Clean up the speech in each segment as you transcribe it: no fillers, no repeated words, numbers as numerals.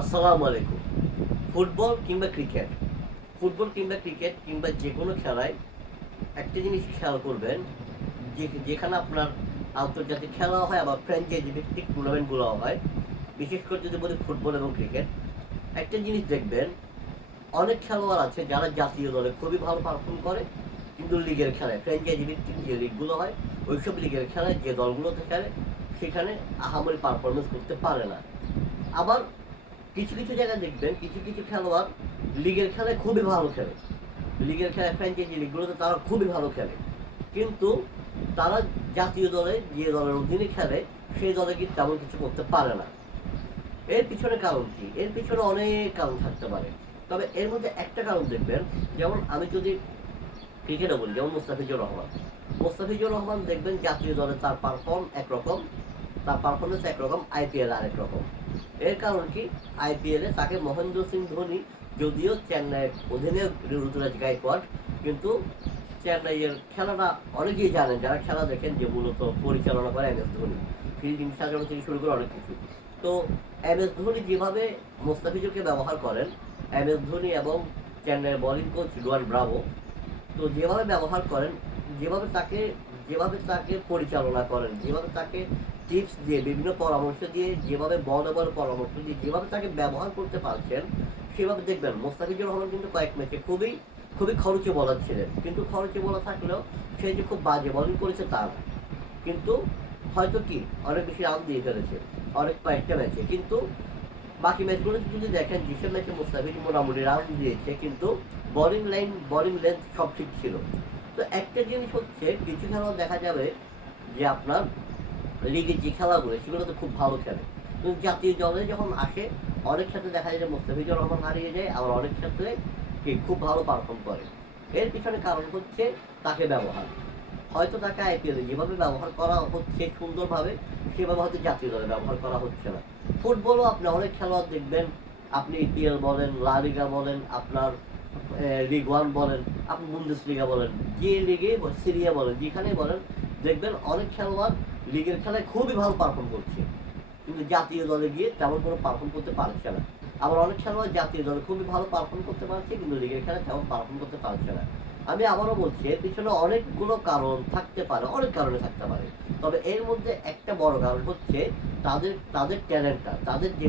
আসসালামু আলাইকুম। ফুটবল কিংবা ক্রিকেট, কিংবা যেকোনো খেলায় একটা জিনিস খেয়াল করবেন, যেখানে আপনার আন্তর্জাতিক খেলাও হয় আবার ফ্র্যাঞ্চাইজি ভিত্তিক টুর্নামেন্টগুলোও হয়। বিশেষ করে যদি বলি ফুটবল এবং ক্রিকেট, একটা জিনিস দেখবেন, অনেক খেলোয়াড় আছে যারা জাতীয় দলে খুবই ভালো পারফর্ম করে, কিন্তু লিগের খেলায় ফ্র্যাঞ্চাইজি ভিত্তিক যে লিগগুলো হয় ওইসব লিগের খেলায় যে দলগুলোতে খেলে সেখানে আহামরি পারফরমেন্স করতে পারে না। আবার কিছু কিছু জায়গায় দেখবেন কিছু কিছু খেলোয়াড় লিগের খেলায় খুবই ভালো খেলে, লিগের খেলায় ফ্র্যাঞ্চাইজি লিগগুলোতে তারা খুবই ভালো খেলে, কিন্তু তারা জাতীয় দলে যে দলের অধীনে খেলে সেই দলে কিন্তু তেমন কিছু করতে পারে না। এর পিছনে কারণ কি? এর পিছনে অনেক কারণ থাকতে পারে, তবে এর মধ্যে একটা কারণ দেখবেন, যেমন আমি যদি ক্রিকেটে বলি, যেমন মোস্তাফিজুর রহমান দেখবেন জাতীয় দলে তার পারফরমেন্স একরকম, আইপিএল আরেক রকম। এর কারণ কি? আইপিএলে তাকে মহেন্দ্র সিং ধোনি, যদিও চেন্নাইয়ের অধীনে ঋতুরাজ গায়কোয়াড়, কিন্তু চেন্নাইয়ের খেলাটা অনেকেই জানেন যারা খেলা দেখেন যে মূলত পরিচালনা করে এম এস ধোনি, ফিল্ডিং সাজানো থেকে শুরু করে অনেক কিছু। তো এম এস ধোনি যেভাবে মোস্তাফিজুরকে ব্যবহার করেন, এম এস ধোনি এবং চেন্নাইয়ের বোলিং কোচ ডুয়ান ব্রাভো, তো যেভাবে ব্যবহার করেন, যেভাবে তাকে যেভাবে তাকে পরিচালনা করেন, যেভাবে তাকে টিপস দিয়ে বিভিন্ন পরামর্শ দিয়ে, যেভাবে বড় বড় পরামর্শ দিয়ে যেভাবে তাকে ব্যবহার করতে পারছেন, সেভাবে দেখবেন মোস্তাফিজুর রহমান কিন্তু কয়েক ম্যাচে খুবই খুবই খরচে বলার ছিলেন, কিন্তু খরচে বলা থাকলেও সে যে খুব বাজে বলিং করেছে তা না, কিন্তু হয়তো কি অনেক বেশি রান দিয়ে ফেলেছে অনেক কয়েকটা ম্যাচে, কিন্তু বাকি ম্যাচগুলো যদি দেখেন যেসব ম্যাচে মোস্তাফিজ মোটামুটি রান দিয়েছে, কিন্তু বোলিং লেন্থ সব ঠিক ছিল। তো একটা জিনিস হচ্ছে, কিছু খেলাও দেখা যাবে যে আপনার লিগের যে খেলাগুলো সেগুলোতে খুব ভালো খেলে, কিন্তু জাতীয় দলে যখন আসে অনেক ক্ষেত্রে দেখা যায় যে মোস্তাফিজুর রহমান হারিয়ে যায়, আবার অনেক ক্ষেত্রে কি খুব ভালো পারফর্ম করে। এর পিছনে কারণ হচ্ছে তাকে ব্যবহার, হয়তো তাকে আইপিএলে যেভাবে ব্যবহার করা হচ্ছে সুন্দরভাবে, সেভাবে হয়তো জাতীয় দলে ব্যবহার করা হচ্ছে না। ফুটবলও আপনি অনেক খেলোয়াড় দেখবেন, আপনি ইপিএল বলেন, লা লিগা বলেন, আপনার লিগ ওয়ান বলেন, আপনি বুন্দেস লিগা বলেন, যে লিগে সিরিয়া বলেন, যেখানেই বলেন, দেখবেন অনেক খেলোয়াড় লিগের খেলায় খুবই ভালো পারফর্ম করছে, কিন্তু জাতীয় দলে গিয়ে তেমন কোনো পারফর্ম করতে পারছে না। আবার অনেক খেলোয়াড় জাতীয় দলে খুবই ভালো পারফর্ম করতে পারছে, কিন্তু লিগের খেলায় তেমন পারফর্ম করতে পারছে না। আমি আবারও বলছি, এর পিছনে অনেকগুলো কারণ থাকতে পারে, অনেক কারণে থাকতে পারে, তবে এর মধ্যে একটা বড় কারণ হচ্ছে তাদের তাদের ট্যালেন্টটা, তাদের যে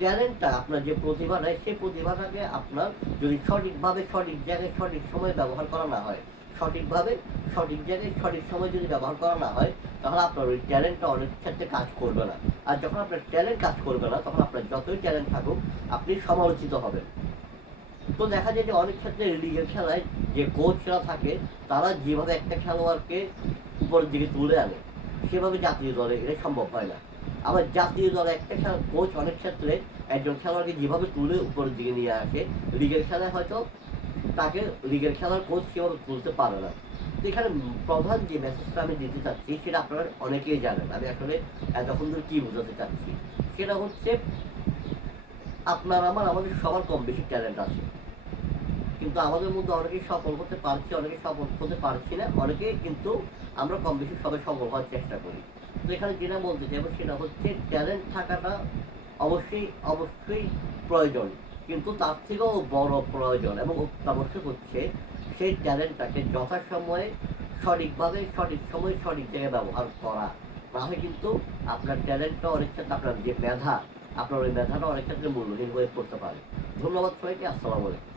ট্যালেন্টটা আপনার যে প্রতিভাটা, সেই প্রতিভাটাকে আপনার যদি সঠিকভাবে সঠিক জায়গায় সঠিক সময় ব্যবহার করা না হয়, সঠিকভাবে সঠিক জায়গায় সঠিক সময় যদি ব্যবহার করা না হয়, তাহলে আপনার ওই ট্যালেন্টটা অনেক ক্ষেত্রে কাজ করবে না। আর যখন আপনার ট্যালেন্ট কাজ করবে না, তখন আপনার যতই ট্যালেন্ট থাকুক আপনি সমালোচিত হবেন। তো দেখা যায় যে অনেক ক্ষেত্রে লিগের খেলায় যে কোচরা থাকে, তারা যেভাবে একটা খেলোয়াড়কে উপরের দিকে তুলে আনে, সেভাবে জাতীয় দলে এটা সম্ভব হয় না। আবার জাতীয় দলে একটা কোচ অনেক ক্ষেত্রে একজন খেলোয়াড়কে যেভাবে তুলে উপরের দিকে নিয়ে আসে, লিগের খেলায় হয়তো তাকে লিগের খেলার কোচ সেভাবে তুলতে পারে না। তো এখানে প্রধান যে মেসেজটা আমি দিতে চাচ্ছি সেটা আপনারা অনেকেই জানেন, আমি আসলে এতক্ষণ ধরে কী বোঝাতে চাচ্ছি, সেটা হচ্ছে আমাদের সবার কম বেশি ট্যালেন্ট আছে, কিন্তু আমাদের মধ্যে অনেকেই সফল হতে পারছি, অনেকে সফল হতে পারছি না, অনেকে কিন্তু আমরা কম বেশি সবাই সফল হওয়ার চেষ্টা করি। তো এখানে যেটা বলতে চাইবো সেটা হচ্ছে ট্যালেন্ট থাকাটা অবশ্যই অবশ্যই প্রয়োজন, কিন্তু তার থেকেও বড় প্রয়োজন এবং অত্যাবশ্যক হচ্ছে সেই ট্যালেন্টটাকে যথাসময়ে সঠিকভাবে সঠিক সময় সঠিক জায়গায় ব্যবহার করা। না হয় কিন্তু আপনার ট্যালেন্টটা অনেক ক্ষেত্রে, আপনার যে মেধা, আপনার ওই মেধাটা অনেক ক্ষেত্রে মূল্যহীন হয়ে পড়তে পারে। ধন্যবাদ সবাইকে। আসসালামু আলাইকুম।